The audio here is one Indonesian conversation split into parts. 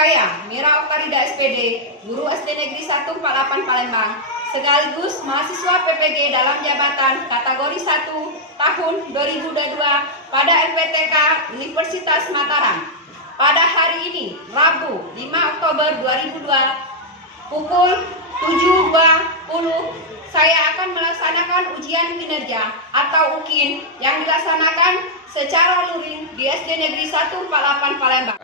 Saya, Mira Oktarida SPD, Guru SD Negeri 148 Palembang, sekaligus mahasiswa PPG dalam jabatan kategori 1 tahun 2022 pada LPTK Universitas Mataram. Pada hari ini, Rabu 5 Oktober 2002, pukul 7.20, saya akan melaksanakan ujian kinerja atau UKIN yang dilaksanakan secara luring di SD Negeri 148 Palembang.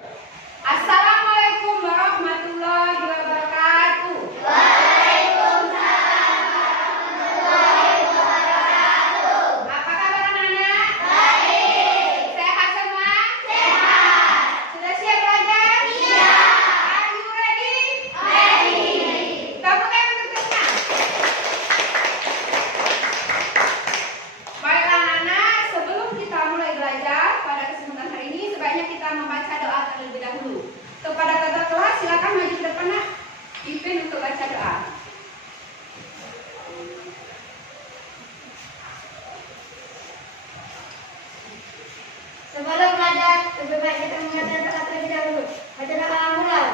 Assalamualaikum warahmatullahi wabarakatuh. Waalaikumsalam warahmatullahi wabarakatuh. Apa kabar anak-anak? Baik. Sehat semua? Sehat. Sudah siap belajar? Iya. Are you ready? Ready. Tepuk tangan untuk senang. Baiklah anak-anak, sebelum kita mulai belajar pada kesempatan hari ini, sebaiknya kita membaca doa terlebih dahulu. Kepada kakak kelas, silakan maju ke depan nak. Pimpin untuk baca doa. Sebelum belajar, lebih baik kita mengajar doa terlebih dahulu. Baca doa mulai.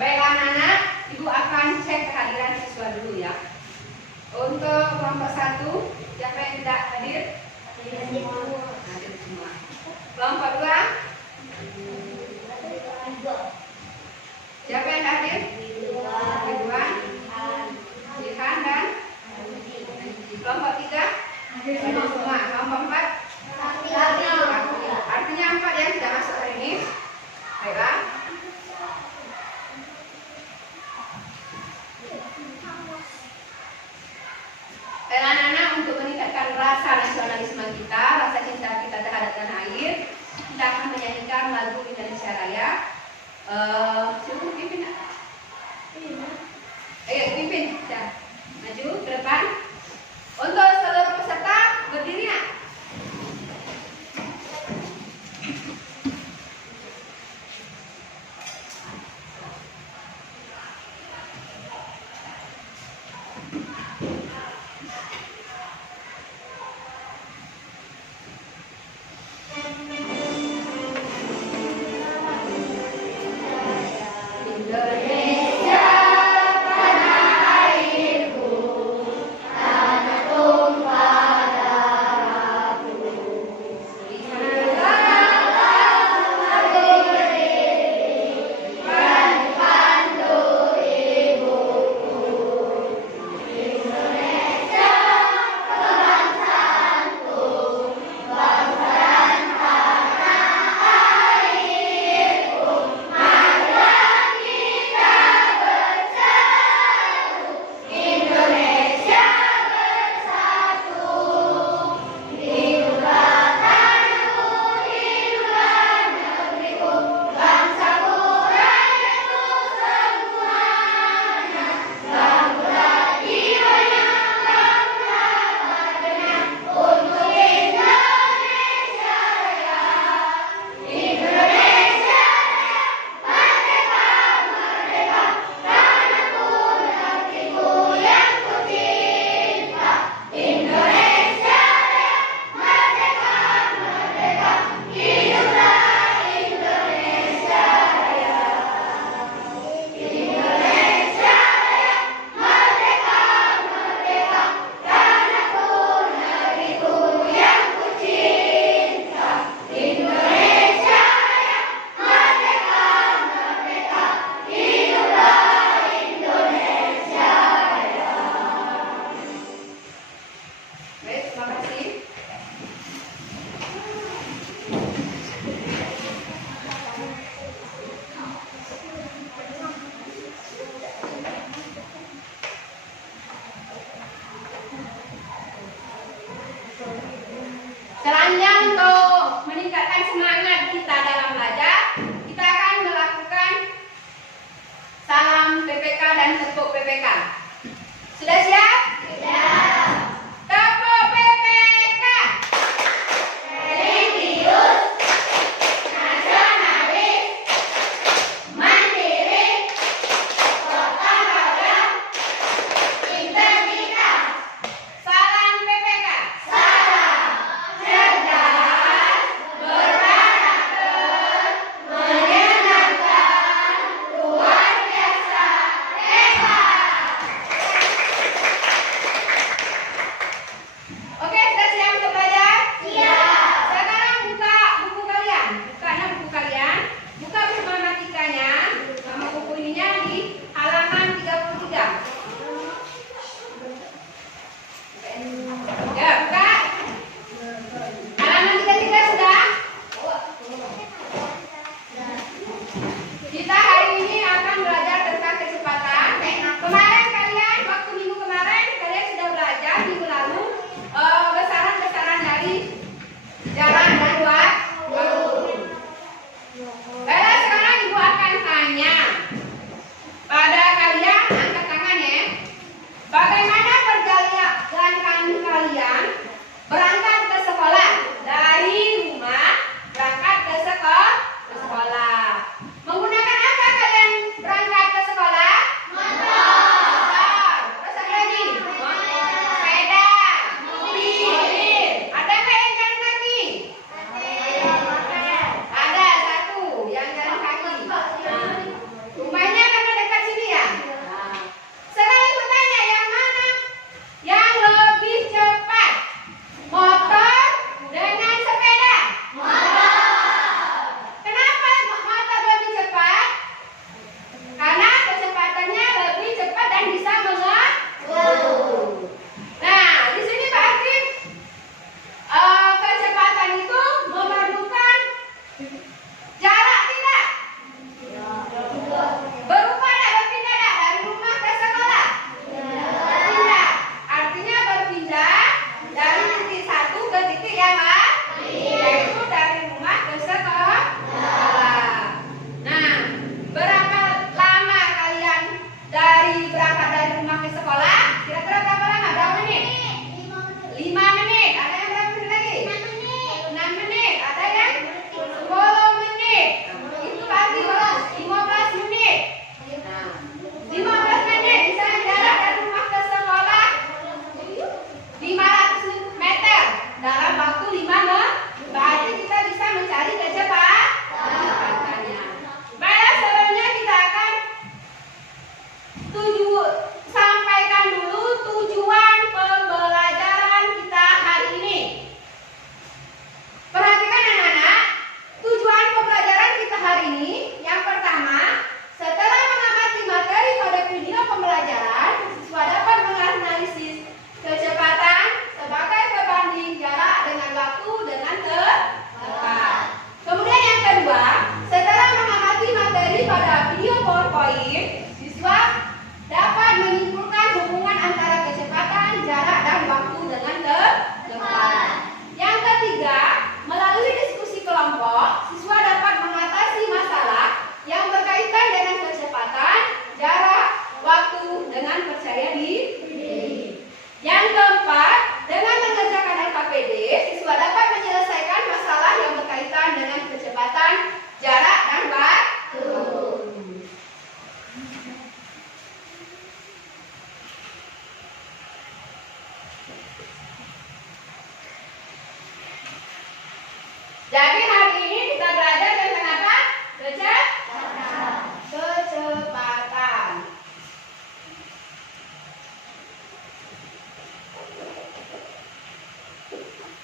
Baiklah anak-anak, Ibu akan cek kehadiran siswa dulu ya. Untuk kelompok 1, siapa yang tidak hadir? Hadir semua. Kelompok 2, siapa yang hadir? Ridwan, Jihan dan kelompok 3, hadir semua. Kelompok 4, artinya 4 yang tidak masuk hari ini. Baiklah. Dan anak-anak, untuk meningkatkan rasa nasionalisme kita, rasa cinta kita terhadap tanah air, kita akan menyanyikan lagu Indonesia Raya. Silakan pimpin. Ayo pimpin, ya. Maju ke depan. Untuk seluruh peserta berdiri nak. Indonesia Selanjutnya untuk meningkatkan semangat kita dalam belajar, kita akan melakukan salam PPK dan tepuk PPK. Sudah siap? Siap. Tepuk PPK. Religius, nasionalis, mandiri, gotong royong, integritas. Salam PPK. Salam cerdas, berkarakter, menyenangkan, luar biasa, hebat. Oke, sudah siap untuk belajar? Siap. Sekarang buka buku kalian. Bukanya buku kalian. Buka bersama matematikanya. Sama buku ininya di halaman 33. Ya, buka. Halaman 33 sudah? Kita hari ini akan belajar tentang kecepatan. Kemarin kalian, waktu minggu kemarin, kalian sudah belajar minggu lalu besaran-besaran dari jarak dan waktu. Baiklah, sekarang ibu akan tanya pada kalian, angkat tangan ya. Bagaimana perjalanan kalian berangkat ke sekolah? Dari rumah berangkat ke sekolah. Menggunakan apa kalian berangkat ke sekolah? Motor. Terus apa lagi? Sepeda. Mobil. Ada nggak yang jalan kaki? Ada satu yang jalan kaki. Nah, rumahnya karena dekat sini ya. Sekarang aku tanya, yang mana yang lebih cepat? Motor dengan sepeda? Kenapa motor lebih cepat? Karena kecepatannya lebih cepat dan bisa mengeluh. Nah, di sini Pak Hakim, kecepatan itu memerlukan jarak tidak? Berubah tidak? Berpindah tidak? Dari rumah ke sekolah? Berpindah. Artinya berpindah dari titik satu ke titik yang lain, yaitu dari rumah ke sekolah. Nah, berapa lama kalian berangkat dari rumah ke sekolah? Kira-kira berapa lama? Berapa menit? 5 menit. Ada yang berapa menit lagi? 6 menit. Ada yang 10 menit. Itu berarti 15 menit. Nah, 15 menit bisa jarak dari rumah ke sekolah 500 meter dalam waktu 5 menit. Berarti kita bisa mencari kecepatannya. Baiklah, sebelumnya kita akan sampaikan dulu tujuan pembelajaran kita hari ini. Perhatikan anak-anak, tujuan pembelajaran kita hari ini. Yang pertama, setelah mengamati materi pada video pembelajaran, siswa dapat menganalisis kecepatan sebagai pembanding jarak dengan waktu dengan tepat. Kemudian yang kedua, setelah mengamati materi pada video PowerPoint, siswa dapat menyimpulkan hubungan antara kecepatan, jarak, dan waktu dengan tepat. Yang ketiga, melalui diskusi kelompok, siswa dapat mengatasi masalah yang berkaitan dengan kecepatan, jarak, waktu, dengan percaya diri. Yang keempat, dengan mengerjakan LKPD, siswa dapat menyelesaikan masalah yang berkaitan dengan kecepatan, jarak, dan waktu. Jadi hari ini kita belajar tentang apa? Kecepatan.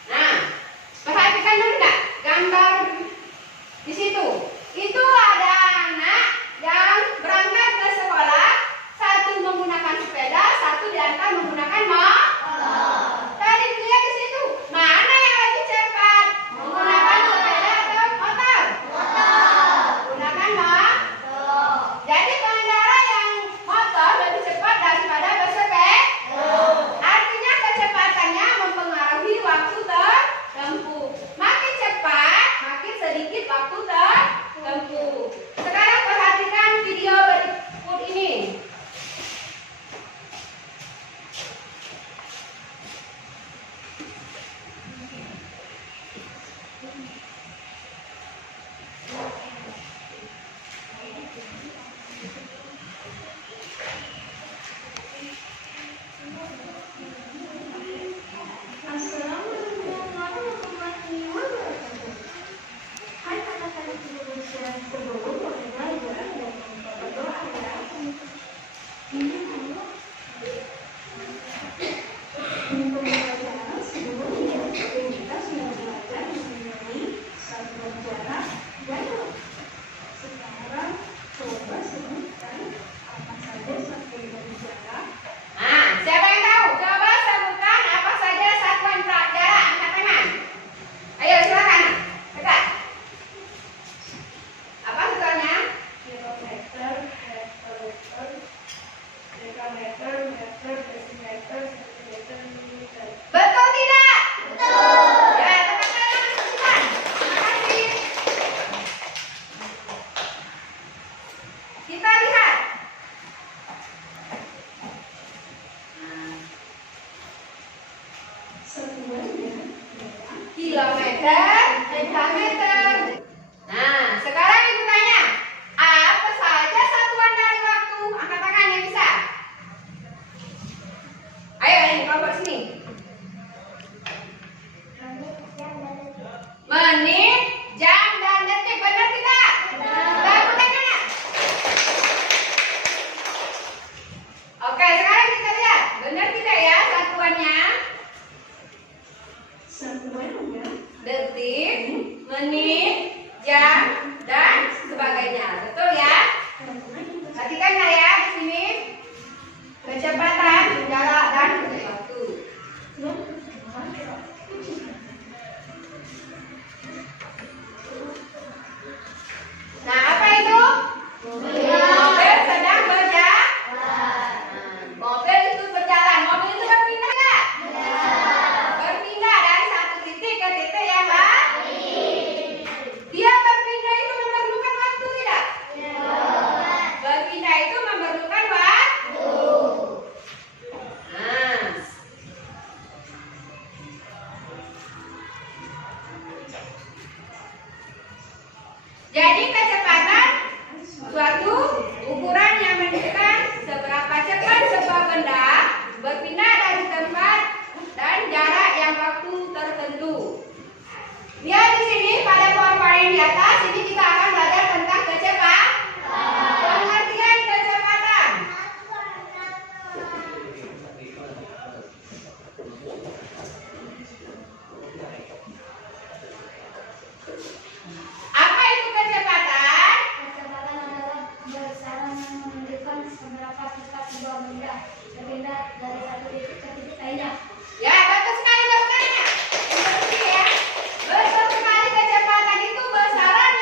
Nah, perhatikan dulu nggak gambar di situ. Itu ada anak yang berangkat ke sekolah, satu menggunakan sepeda, satu diantar menggunakan motor. Tadi lihat di situ, mana yang lebih cepat? Menggunakan sepeda kilometer, hektameter. Nah, sekarang ibu tanya, apa saja satuan dari waktu? Angkat tangan yang bisa. Ayo, ini kelompok sini. Menit, jam, dan detik. Benar tidak? Tepuk tangan. Oke, sekarang kita lihat. Benar tidak ya satuannya? Detik, menit, jam, dan sebagainya. Betul ya? Perhatikan ya di sini. Kecepatan, jarak, dan waktu. Nah, apa itu? Mobil sedang berjalan. Mobil itu berjalan. Mobil itu berpindah nggak? Berpindah dari satu titik ke titik yang lain. Dia berpindah itu memerlukan waktu tidak? Berpindah itu memerlukan waktu. Nah. Jadi kecepatan suatu ukuran yang menunjukkan seberapa cepat sebuah benda berpindah dari tempat dan jarak yang waktu tertentu. Lihat di sini pada poin-poin di atas ini kita akan belajar tentang kecepatan. Pengertian kecepatan. Apa itu kecepatan? Kecepatan adalah besaran yang menunjukkan seberapa cepat sebuah benda berpindah dari satu titik ke titik lainnya. Ya, betul sekali jawabannya. Betul ya. Betul sekali kecepatan itu besaran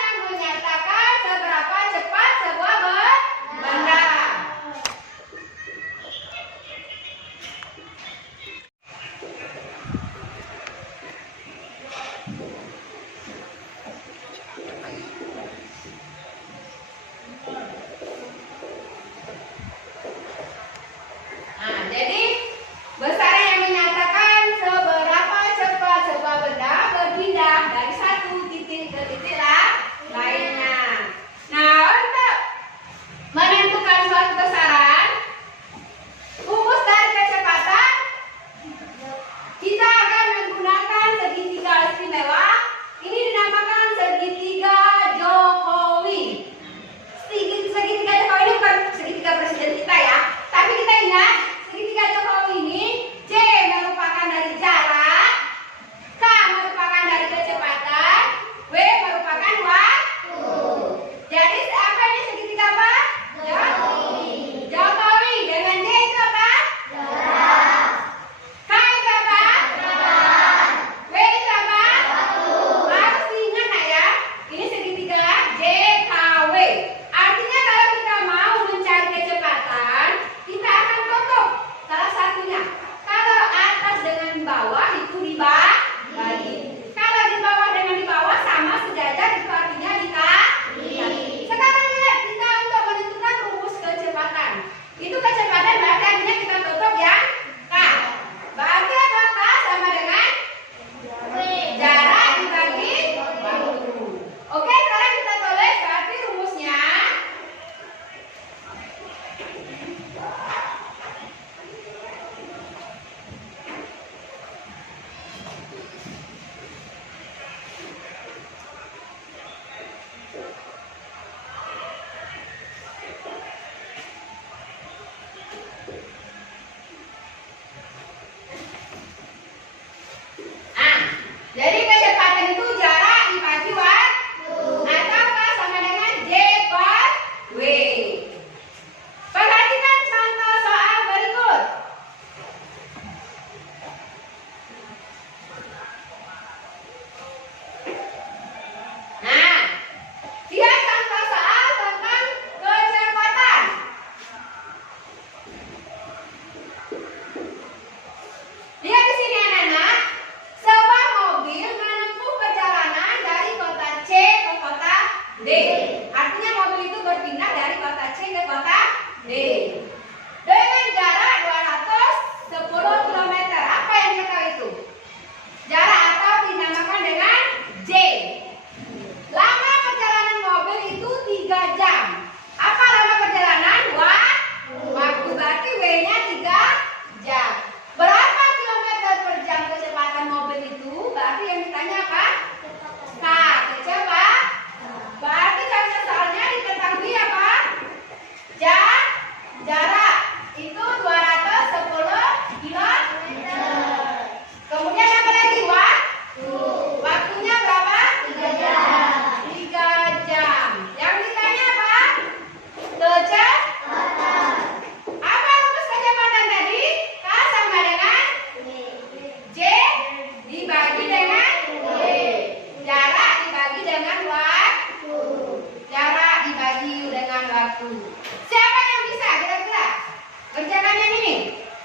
depan yang ini.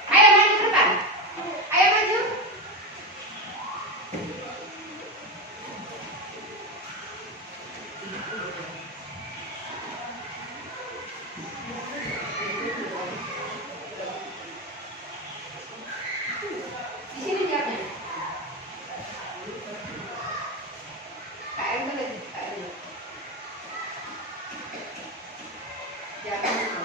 Ayo maju ke depan. Ayo maju. Di sini jawabnya. KM dulu. KM dulu. Jangan.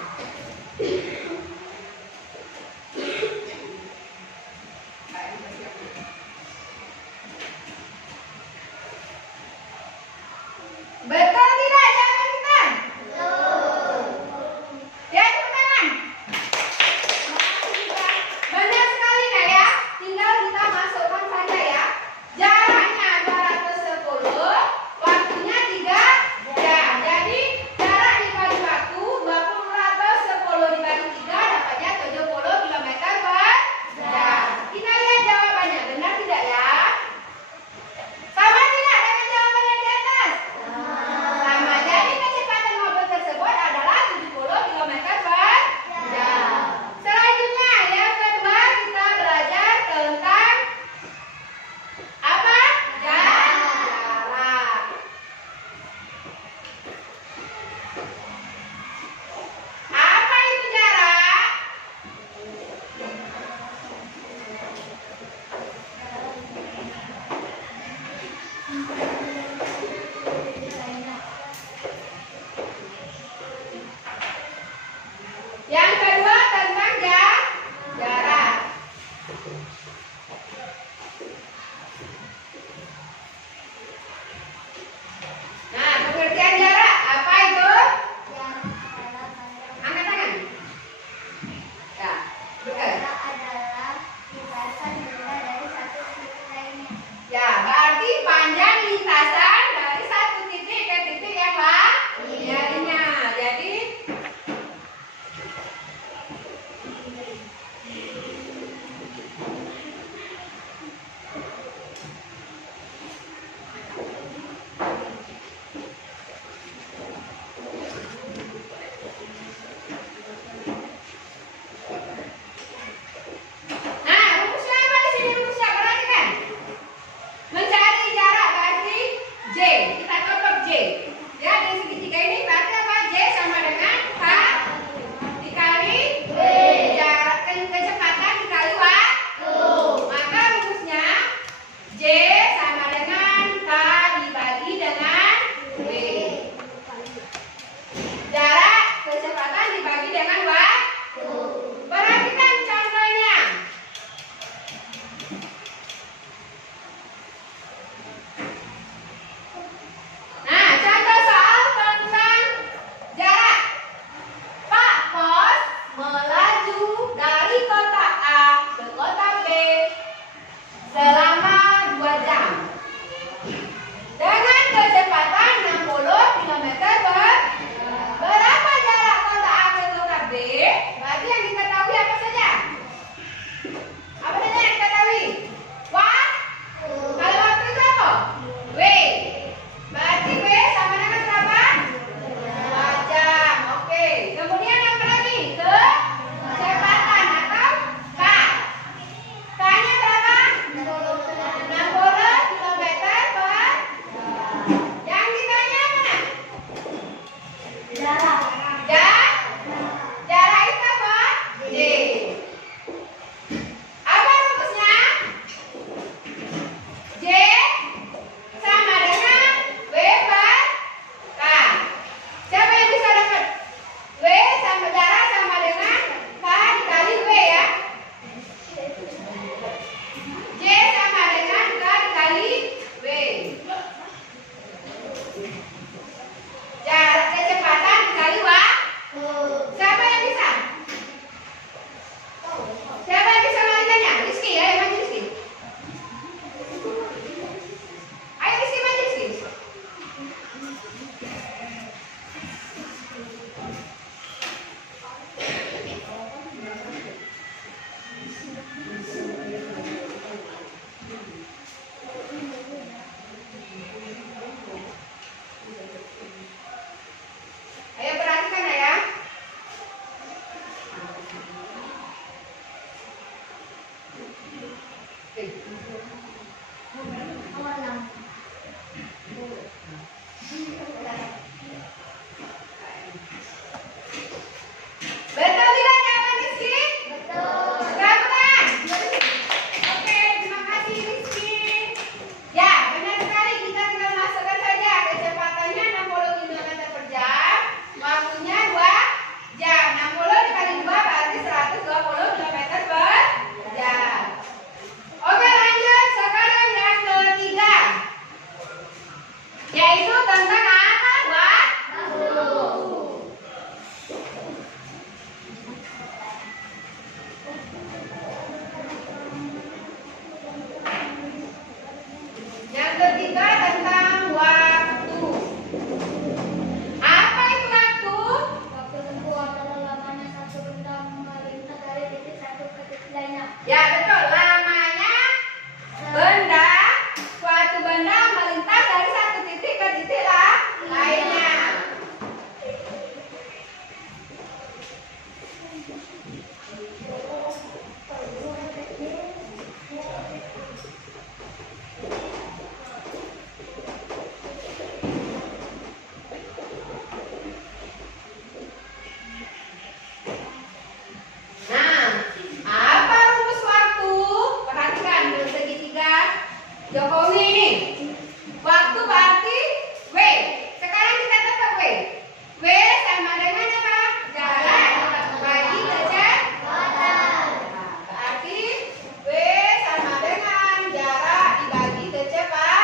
Jokowi ini. Waktu berarti W. Sekarang kita tetap W. W sama dengan apa? Jarak dibagi kecepatan. Berarti W sama dengan jarak dibagi kecepatan.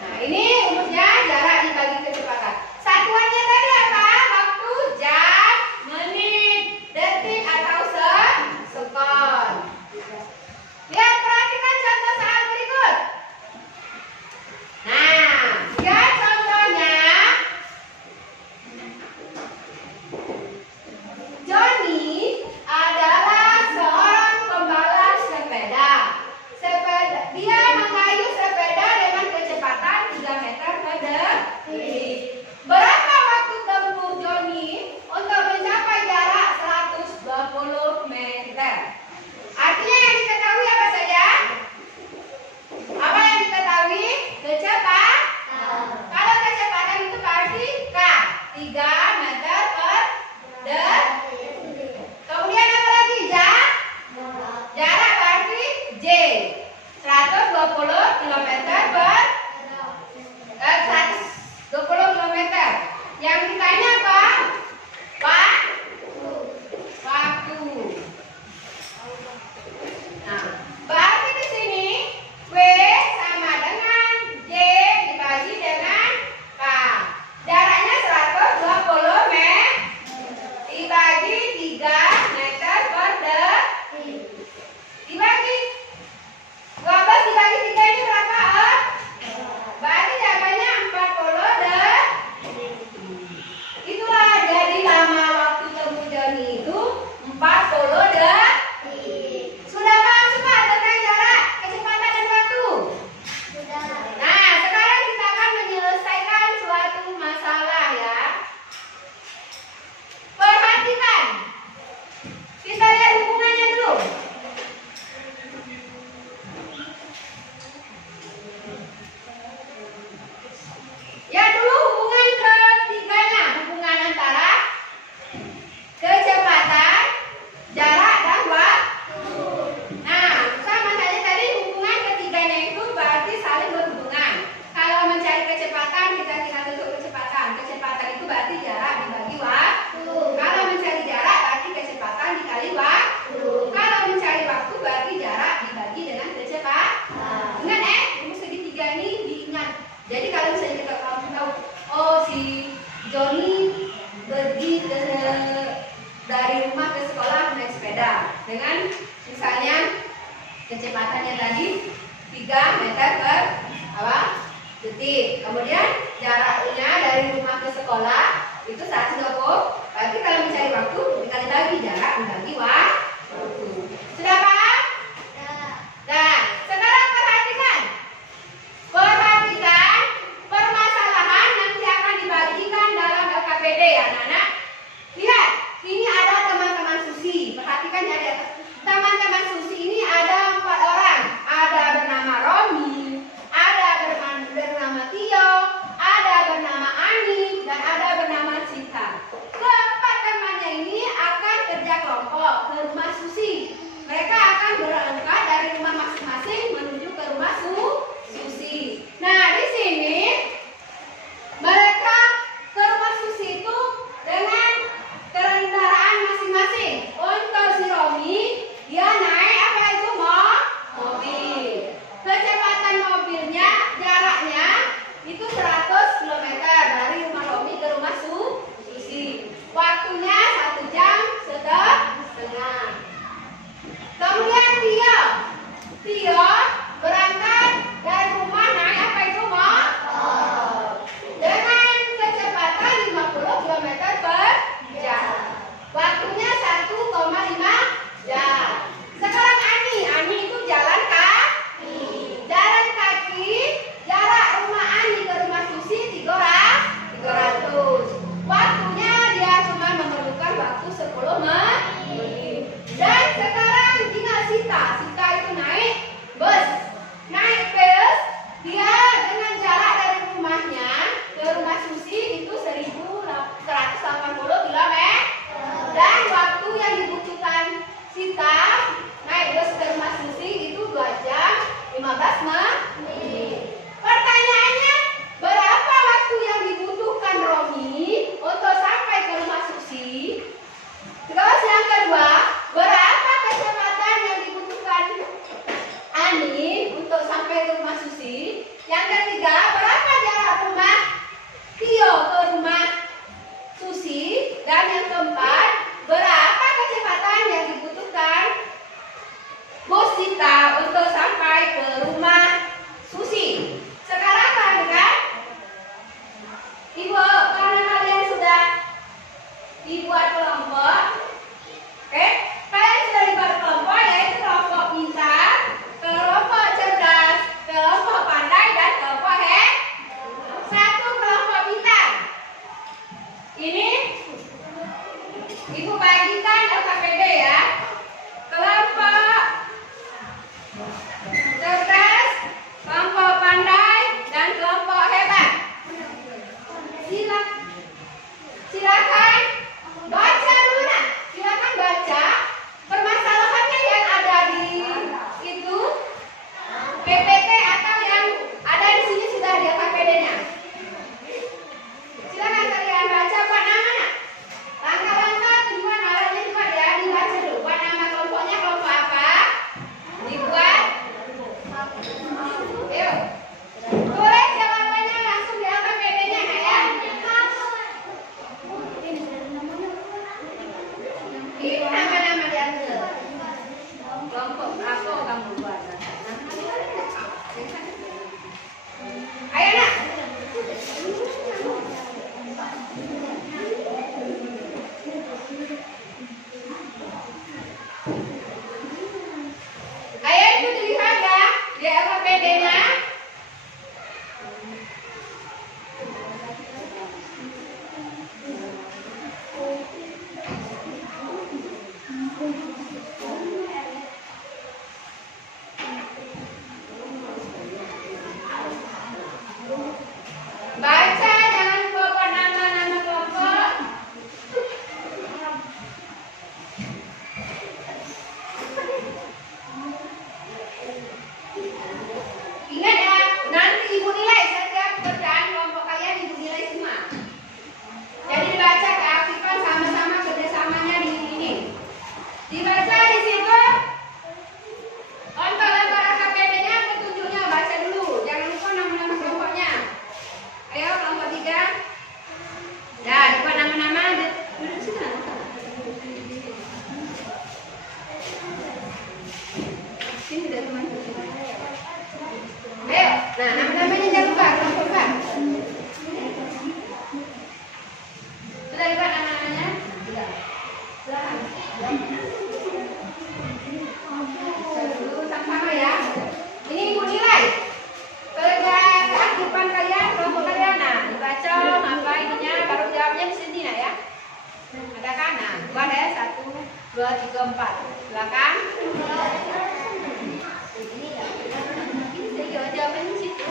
Nah, ini rumusnya jarak dibagi kecepatan. Satuannya tadi apa? Waktu, jam, menit, detik atau sekon. Lihat, perhatikan contoh soal berikut. Nah, ya contohnya Johnny adalah seorang pembalap sepeda. Dia mengayuh sepeda dengan kecepatan 3 meter per detik. Berapa waktu tempuh Johnny untuk mencapai jarak 120 meter? Artinya yang diketahui apa saja? Apa yang diketahui? Kecepatan. Kalau kecepatan itu berarti K, 3 meter per detik. Kemudian apa lagi? Jarak berarti J, 120 km per 120 km. Yang ditanya apa? Waktu. Nah, berarti di sini W sama dengan J dibagi dengan K. Jaraknya 120 meter dibagi 3 meter per detik. Dibagi 12 dibagi 3 ini berapa? Berarti jawabannya 40 detik. Itulah jadi lama waktu tempuh Johnny itu 40 detik. Sudah paham semua tentang jarak, kecepatan dan waktu? Nah, sekarang kita akan menyelesaikan suatu masalah ya. Perhatikan. Kita lihat hubungannya dulu. Ya dulu hubungan ketiganya, hubungan antara kecepatan, jarak dan waktu. Nah, sama saja tadi hubungan ketiganya itu berarti saling berhubungan. Kalau mencari kecepatan kita tinggal tentu kecepatan. Kecepatan itu berarti jarak dibagi waktu. Kalau mencari jarak berarti kecepatan dikali waktu. Kalau mencari waktu berarti jarak dibagi dengan kecepatan. Ingat rumus segitiga ini diingat. Jadi kalau misalnya kita tahu, oh si Johnny pergi dari rumah ke sekolah naik sepeda dengan misalnya kecepatannya tadi 3 meter per detik. Kemudian jaraknya dari rumah ke sekolah itu 120. Berarti kalau mencari waktu dikali bagi jarak dibagi waktu. Sudah paham? Nah, sekarang perhatikan permasalahan nanti akan dibagikan dalam LKPD ya anak-anak. Lihat, ini ada teman-teman Susi. Perhatikan ya di atas. Teman-teman Susi ini ada 4 orang. Ada bernama Romi, ada bernama Tio, ada bernama Ani, dan ada bernama Cita. Keempat temannya ini akan kerja kelompok ke rumah Susi. Yang ketiga, berapa jarak rumah Tio ke rumah Susi? Dan yang keempat, berapa kecepatan yang dibutuhkan Bu Sita untuk sampai ke rumah Susi? Sekarang perhatikan, Ibu, karena kalian sudah dibuat kelompok, oke? Kalian sudah dibuat kelompok, yaitu kelompok pintar, kelompok cerdas, kelompok pandai, dan kelompok satu kelompok pintar. Ini Ibu bagikan LKPD ya. Kelompok cerdas, kelompok pandai, dan kelompok hebat. Silakan baca dulu nak. Silakan baca permasalahannya yang ada di itu PPT atau yang ada di sini sudah ada KPD-nya. Silakan kalian baca buat nama nak. Langkah-langkah tujuan arahnya juga ya dibaca dulu. Buat nama kelompoknya kelompok apa? Dibuat. Yuk. Tulis jawabannya langsung di KPD-nya nak ya. Ini nama-nama diambil. Kelompok apa kamu buat? Ayo nak. Ayo itu dilihat ya di LKPD-nya. Baca, jangan lupa nama-nama kelompok. Ingat ya, nanti Ibu nilai setiap pekerjaan kelompok kalian, Ibu nilai semua. Jadi dibaca, keaktifan sama-sama kerjasamanya di sini. Dibaca di situ. Untuk lembar KPD-nya, petunjuknya baca dulu. Jangan lupa nama-nama kelompoknya. Ayo kelompok 3. Ya, dibuat nama-nama. Duduk di sini. Sini dari teman. Ayo, nah nama-namanya jangan lupa kelompok 4. Sudah dibuat nama-namanya? Sudah. Silakan. Dulu sama-sama ya. Ini Ibu nilai. Keaktifan kalian, kelompok kalian. Nah, dibaca apa ininya, baru jawabnya di sini nah ya. Ada kan? Nah, buat ya 1, 2, 3, 4. Silakan. Ini jawabannya di situ.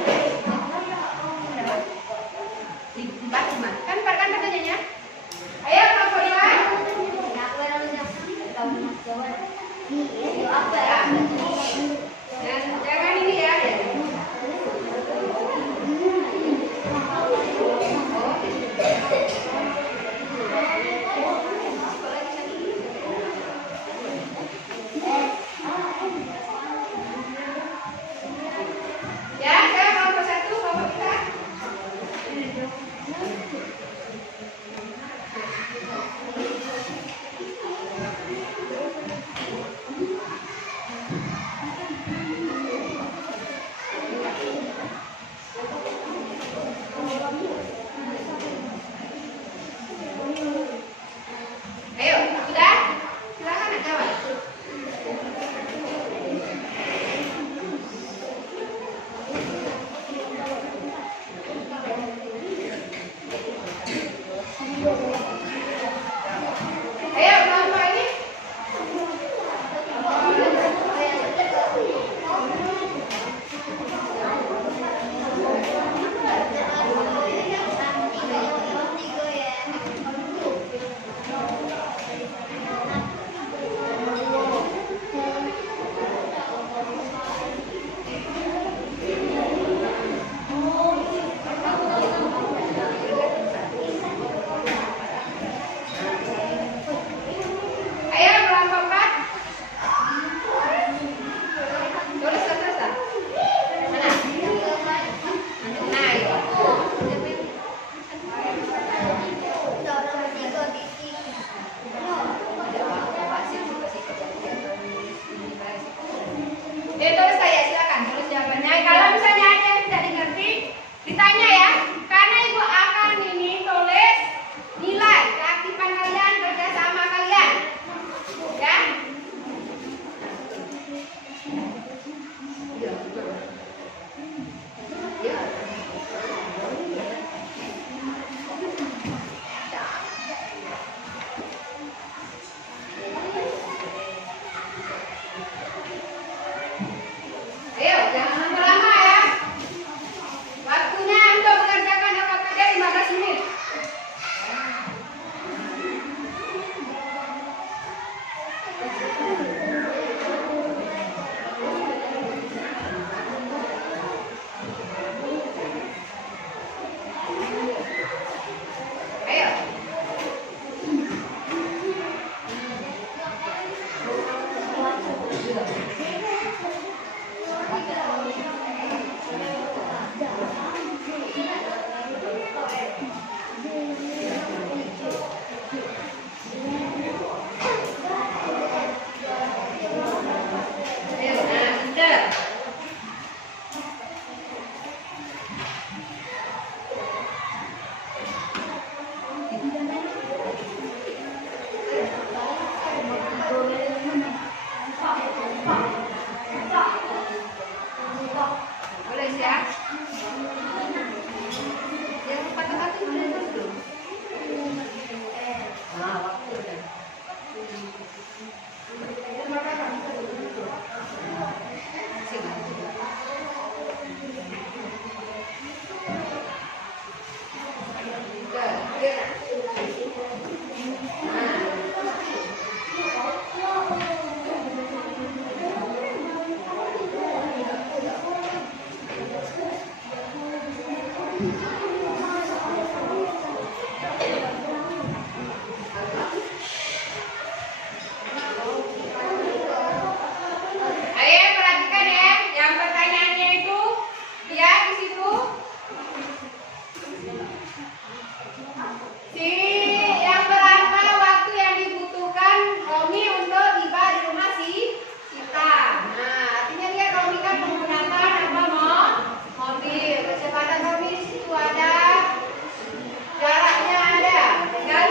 Ayo perhatikan ya, yang pertanyaannya itu ya di situ. Yang berapa waktu yang dibutuhkan Romi untuk tiba di rumah si Sita? Nah, artinya dia Romi kan menggunakan apa mobil. Kecepatan Romi di situ ada, jaraknya ada, tinggal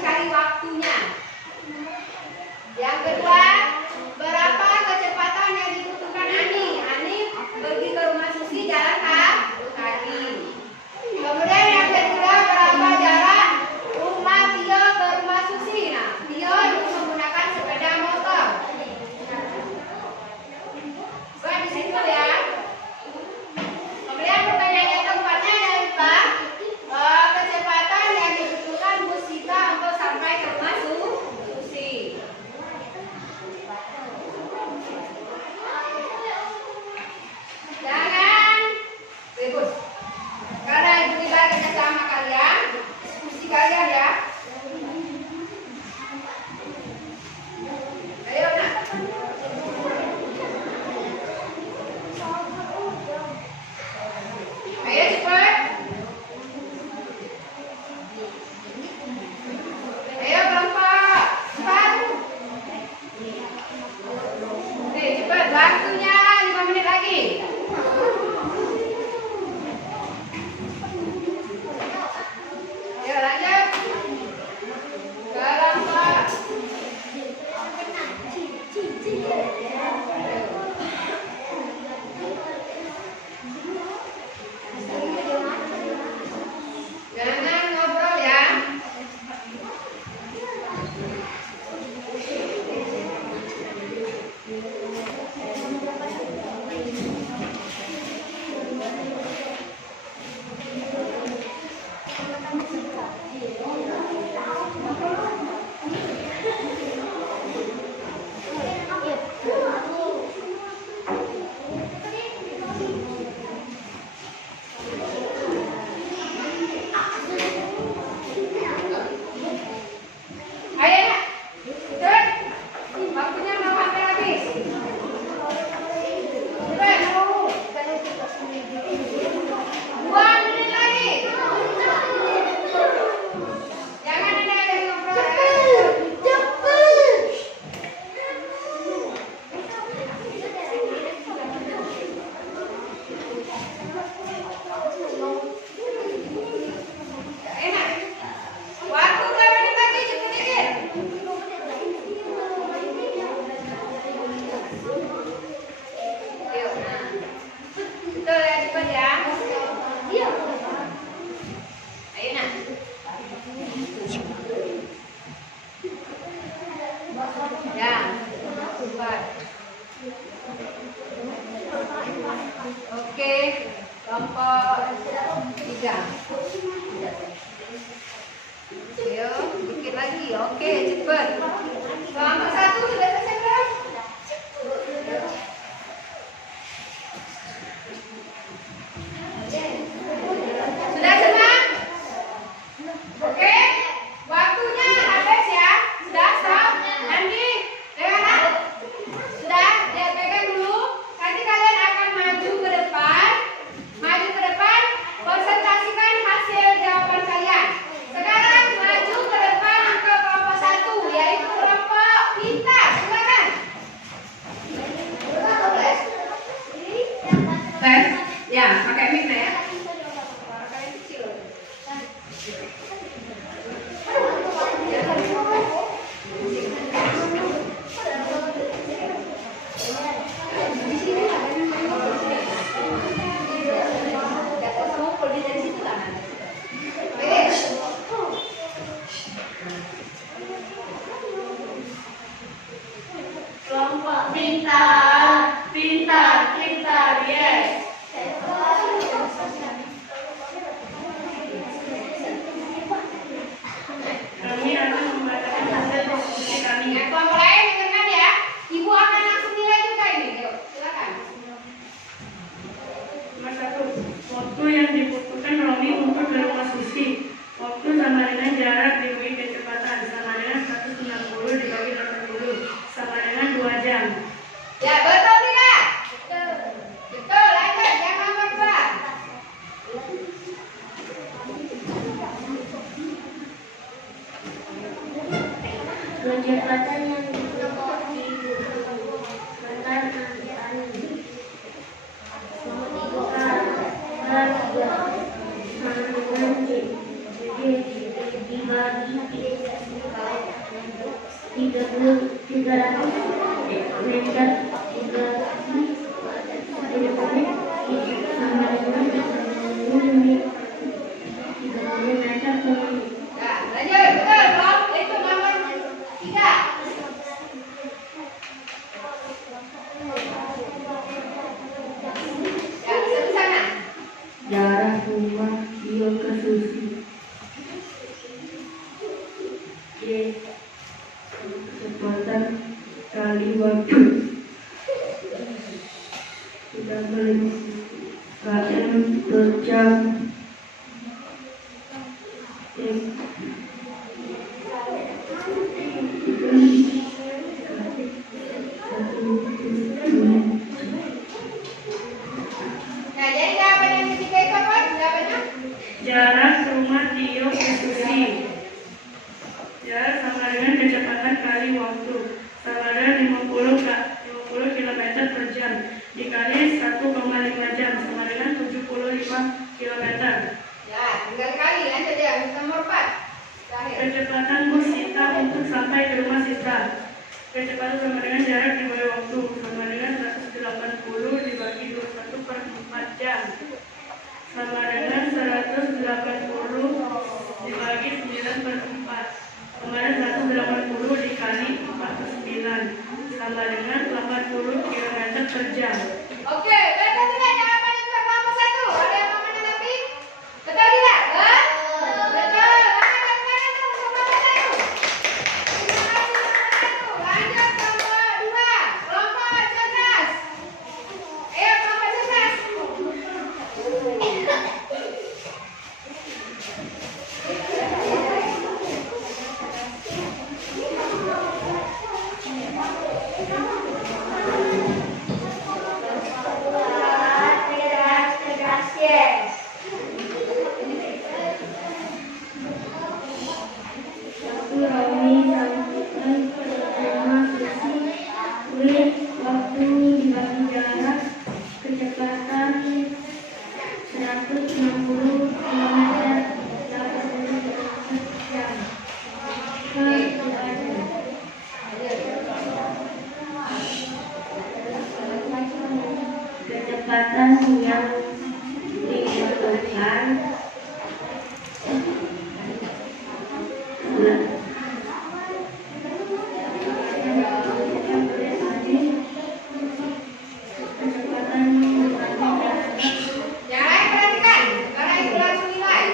cari waktunya. Yang kedua, berapa kecepatan yang dibutuhkan Ani? Ani pergi ke rumah Susi jalan kaki. Kemudian yang ketiga, berapa jarak rumah Tio ke rumah Susi? Nah, Tio itu menggunakan sepeda motor. Buat di situ ya. Kemudian pertanyaan yang keempatnya adalah kecepatan yang dibutuhkan Bu Sita untuk sampai ke rumah Susi. Jangan ribut. Karena ibu kita kerja sama kalian, diskusi kalian ya. Ayo nak. Ayo cepat. Ayo kelompok. Cepat. Nih cepat, waktunya 5 menit lagi. Ayo lanjut. Kelompok. Jangan ngobrol ya. Ayo nak. Cepat. Waktunya mau hampir habis. Cepat. 2 menit lagi. Jangan ada yang ngobrol. Enak. Waktu 2 menit lagi, cepat dikit. Ayo, nah. Betul ya, cepat ya. Ayo nak. Ya, cepat. Oke, kelompok 3. Ayo, dikit lagi. Oke, cepat. Kelompok 1 sudah selesai belum? Sudah semua? Oke, waktunya habis ya. Sudah stop. Nanti pegang. Sudah, ya pegang dulu. Nanti kalian akan maju ke depan. Presentasikan hasil jawaban kalian. Sekarang maju ke depan ke kelompok 1, yaitu kelompok kita. Silakan. Tes, ya, pakai mic ya. Kelompok pintar, pintar, pintar, yes. Kami akan membacakan hasil diskusi kami. Kelompok lain dengarkan ya. Ibu akan langsung nilai juga ini. Yuk, silakan. Nomor 1, waktu yang dibutuhkan Romi ke rumah Susi. Waktu sama dengan jarak dibagi kecepatan sama dengan 160 dibagi 80 sama dengan 2 jam. Ya, betul tidak? Betul, lanjut yang nomor 2. Kecepatan yang ditempuh di sekitar Ya, lanjut, betul, Rob. Itu nomor 3. Ya, sebelah sana. Jarak rumah Tio ke Susi. Kecepatan kali waktu 30 km per jam. Nah, jadi jawaban yang ketiga itu apa? Jawabannya? Jarak rumah Tio ke Susi. Jarak sama dengan kecepatan kali waktu sama dengan 50 km per jam dikali 1,5 jam sama dengan 75 km. Ya, tinggal kali. Lanjut ya, nomor 4. Terakhir. Kecepatan bus Sita untuk sampai ke rumah Sita. Kecepatan sama dengan jarak dibagi waktu sama dengan 180 dibagi 21/4 jam sama dengan 180 dibagi 9/4 sama dengan 180 dikali 49 sama dengan 80 km per jam. Oke, betul tidak jawaban yang nomor 1? Ada yang mau menanggapi? Betul tidak? Betul. Lanjut kemarin tuh nomor 1. Terima kasih nomor 1. Lanjut nomor 2. Kelompok cerdas. Ayo kelompok cerdas. Waktu dibagi jarak kecepatan 160 km jam. Kecepatan yang dibutuhkan Yang lain perhatikan, karena itu langsung nilai.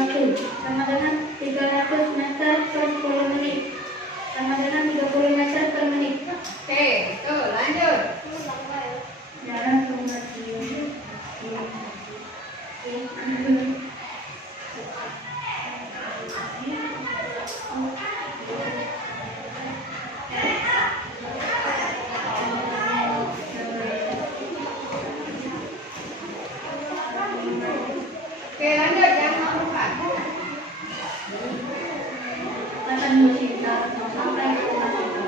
waktu sama dengan 300 meter per 10 menit sama dengan 30 meter per menit. Oke, tuh lanjut. Jarak kemajuan Oke, lanjut yang nomor 4. akan bercerita sampai ke rumah kita.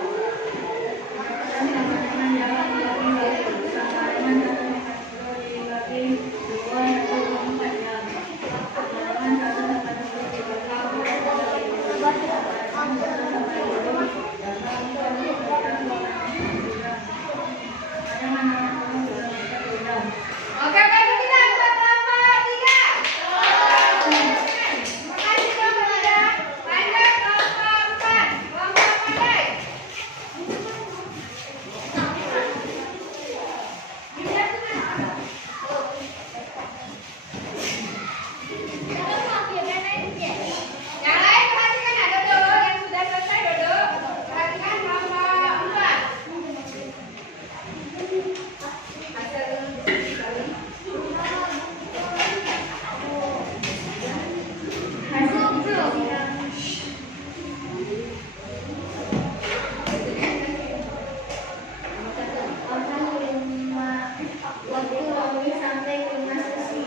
Sama dengan jarak 30 sama dengan 1 meter dibagi 2 atau 4 jam. Sama dengan 1 sampai 2 Oke, baik kita buat nomor 3. Terima kasih nomor 3. Lanjut nomor 4. Nomor pandai. Yang lain perhatikan ya, Dodo. Yang sudah selesai, Dodo. Perhatikan nomor 4. waktu lalui sampai ke rumah sesi.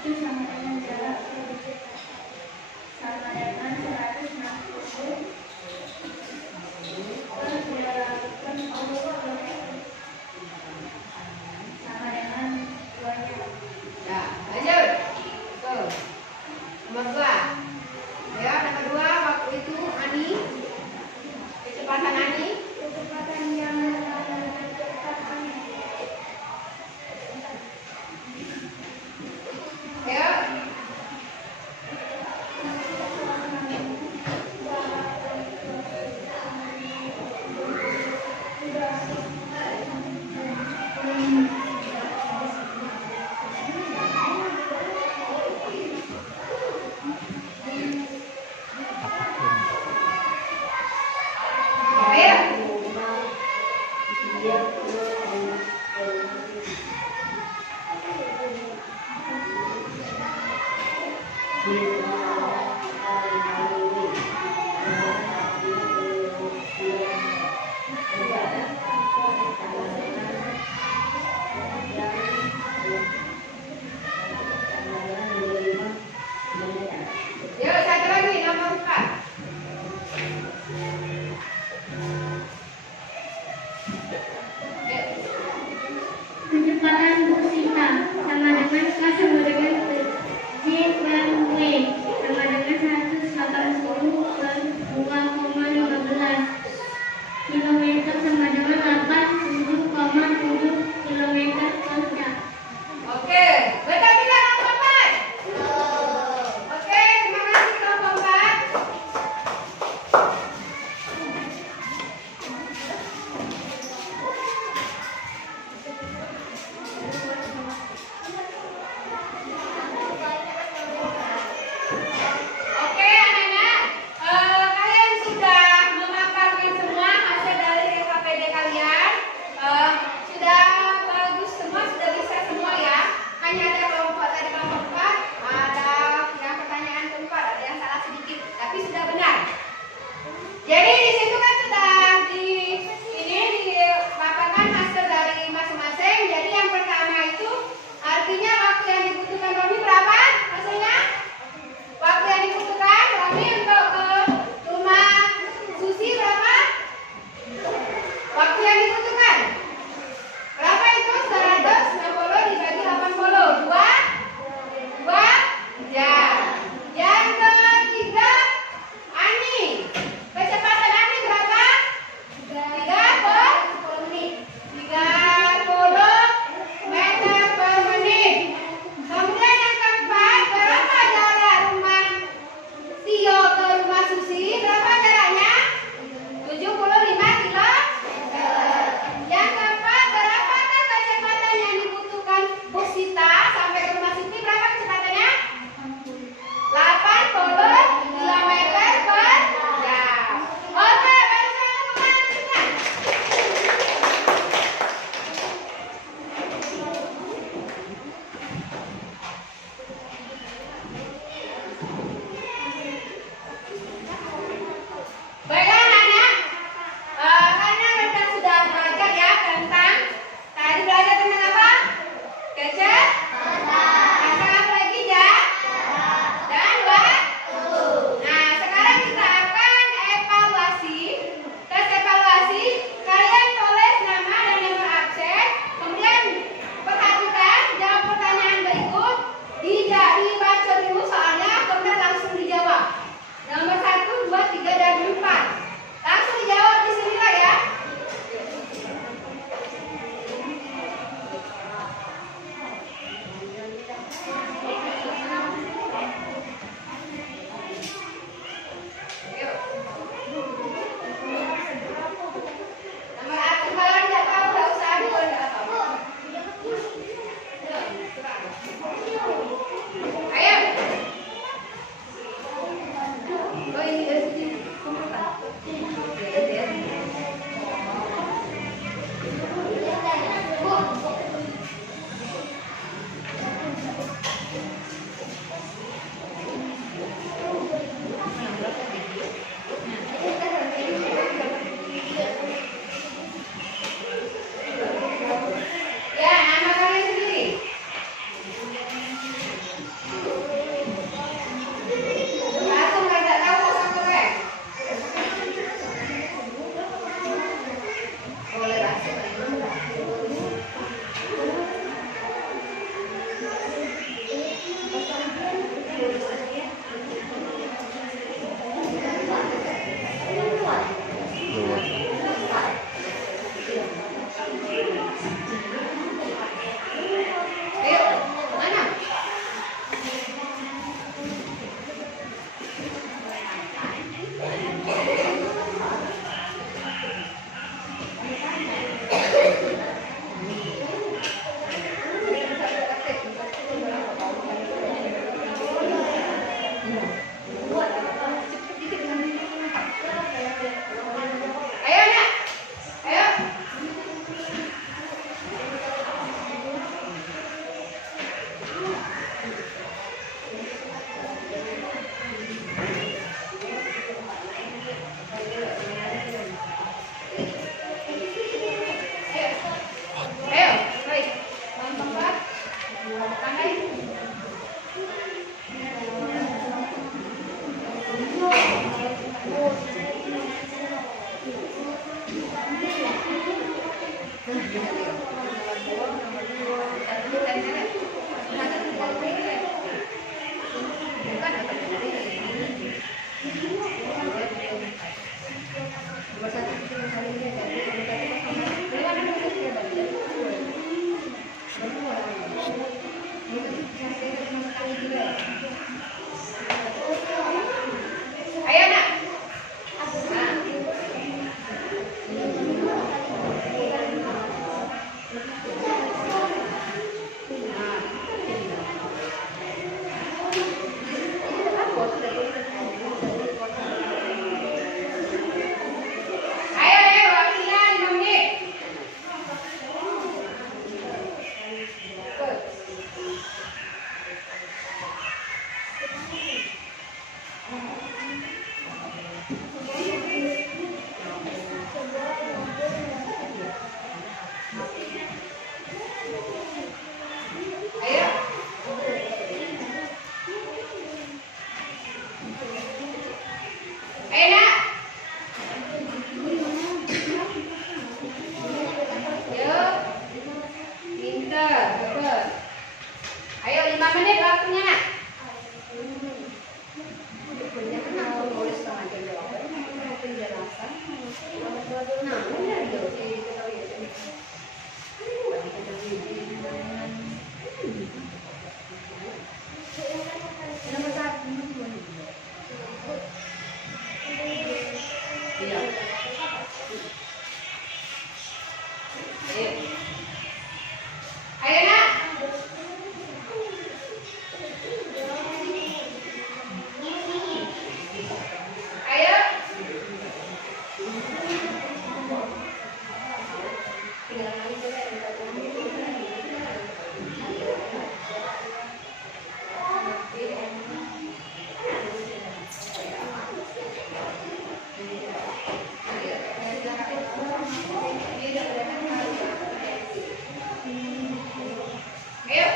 Itu sama dengan jarak sama dengan 160 per 360 sama dengan 2 jam. Ya, lanjut. Tuh. Nomor 2. Ya, nomor 2 waktu itu Ani. Kecepatan Ani. Kecepatan yang cepat Ani. Ya. Ayo. Yuk, satu lagi nomor 4. Kecepatan bus Sinta sama dengan K sama dengan J per W. Ayo. Oh ini dari sini. Ya, nama kalian sendiri. Langsung nggak tahu kosong keren. Boleh langsung. Ayo, mana? Ayo, nak. Ayo. Ayo, baik. Tempat. Pandai. Ayo, nak. Ayo, waktunya 5 menit. Ayo. Ayo, nak. Yuk. Pinter, betul. Ayo 5 menit waktunya, nak. Nulis setengah jam jawaban, penjelasan. Nah, benar dong. Nomor 1. Iya. Ayo. Ayo, nak. Ayo. Ayo.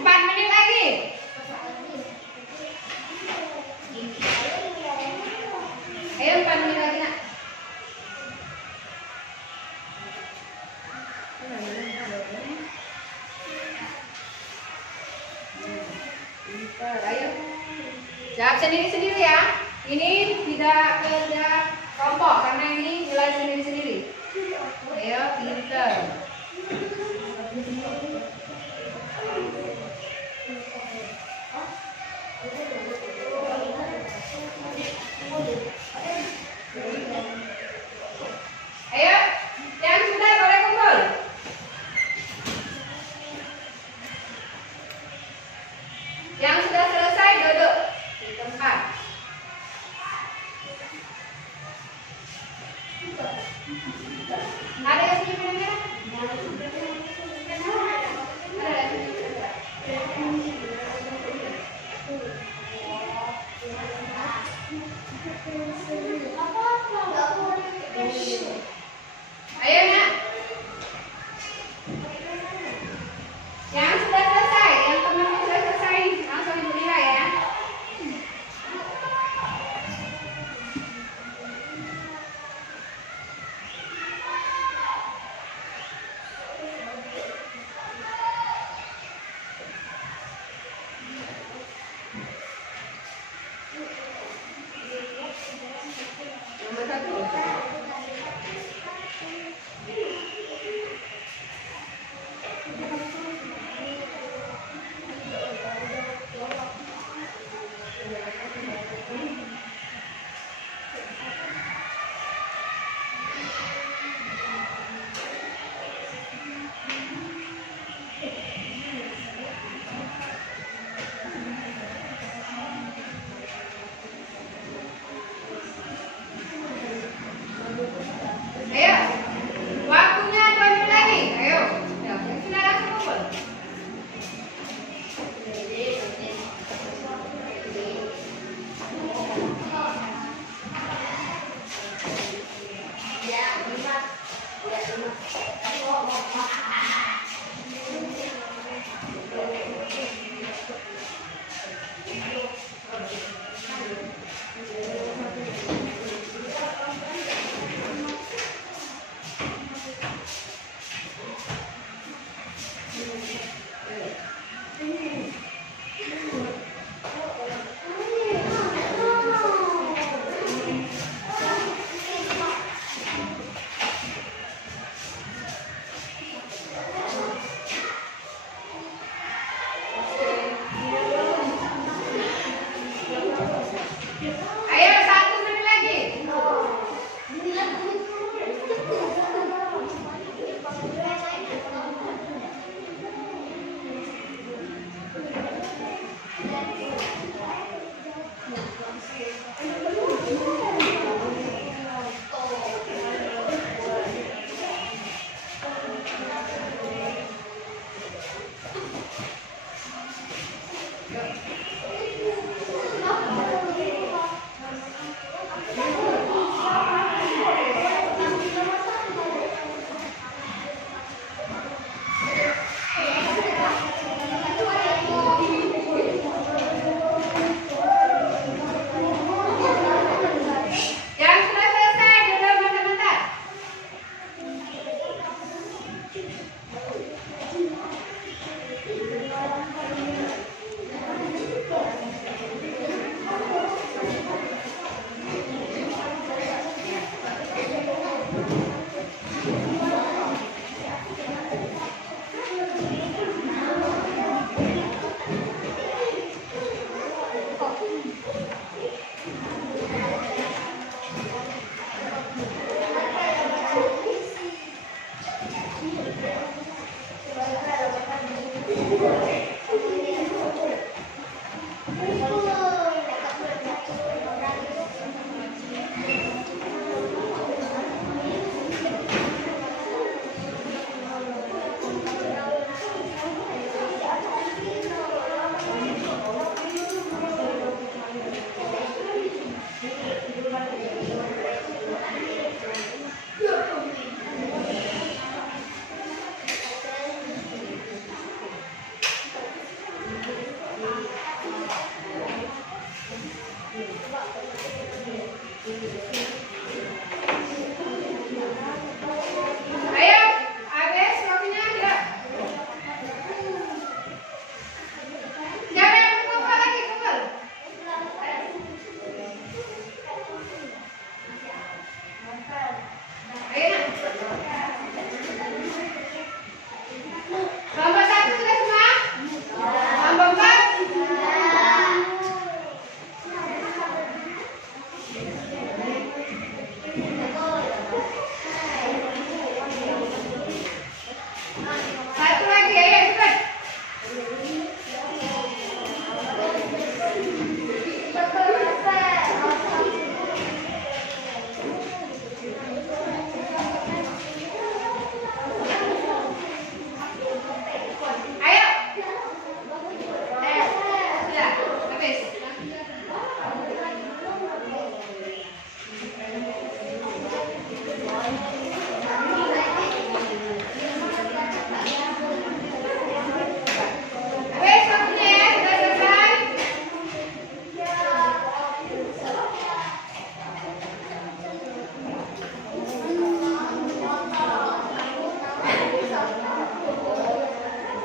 4 menit lagi. Ayo 4 menit lagi, nak. Ayo. Jawab sendiri-sendiri ya. Ini tidak kerja kelompok karena ini nilai sendiri-sendiri. Ayo, pinter. Ayo, yang sudah boleh kumpul. Yang sudah selesai duduk bentar-bentar. Ayo, habis waktunya ya. Jangan kumpul lagi, kumpul. Ayo nak. Kelompok 1 sudah semua? Kelompok 4? Satu lagi, ayo cepat. Ayo. Sudah, habis. Habis waktunya ya, sudah selesai.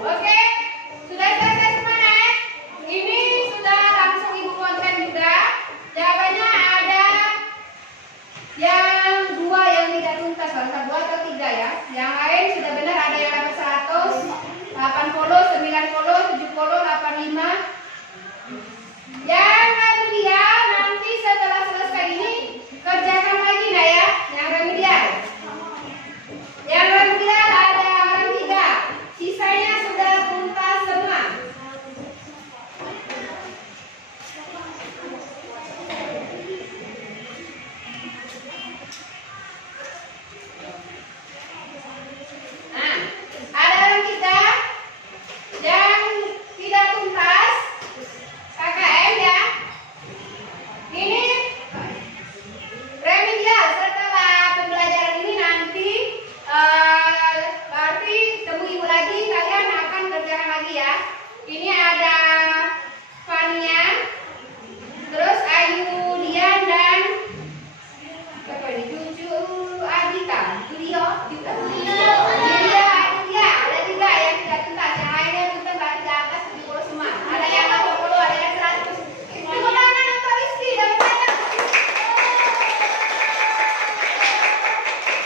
Oke, sudah selesai semuanya. Ini sudah langsung ibu konten juga. Jawabannya ada yang 2 yang tidak tuntas, bangsa 2 atau 3 ya. Yang lain sudah benar, ada yang dapat 100, 80, 90, 70, 85. Yang remedial nanti setelah selesai ini kerjakan lagi nah ya, yang remedial. Yang remedial ada orang 3, sisanya sudah tuntas semua. Nah, ada orang 3 yang tidak tuntas KKM ya. Ini remedial setelah pembelajaran ini nanti berarti temu ibu lagi, kalian akan kerjakan lagi ya. Ini ada Fania, terus Ayu Dian dan siapa ini? Cucu Adita, Julio, Iya, ada 3 yang tidak tuntas, yang lainnya tuntas berarti di atas 70 semua. Ada yang 80, ada yang 100. Tepuk tangan untuk Rizky dan saya.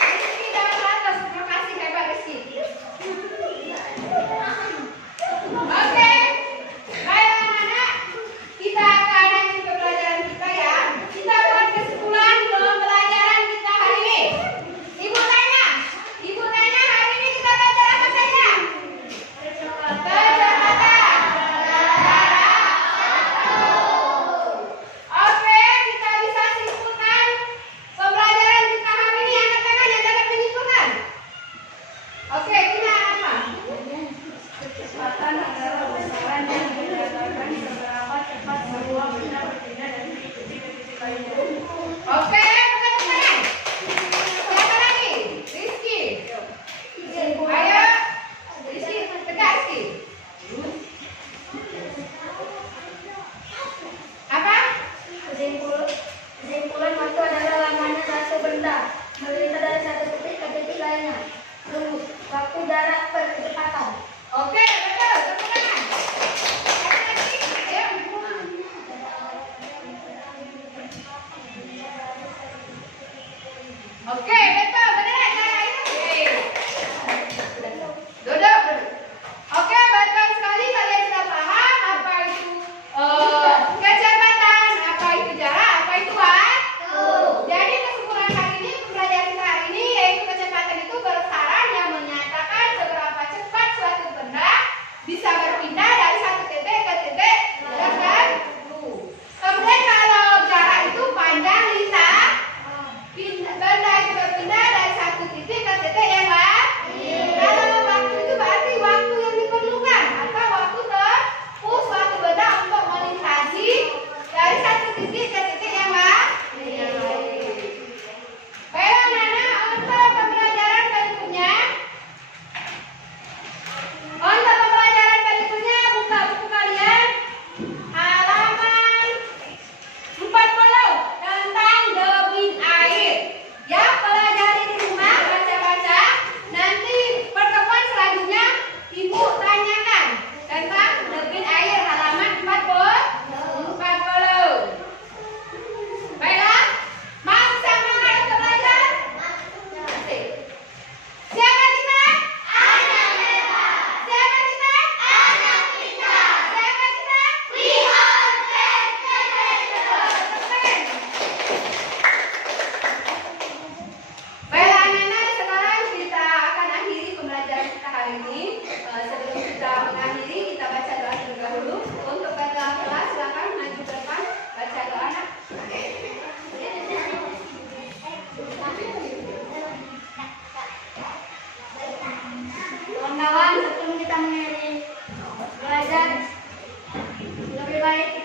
Rizky dapat 100, terima kasih hebat Rizky. Oke, dan lebih baik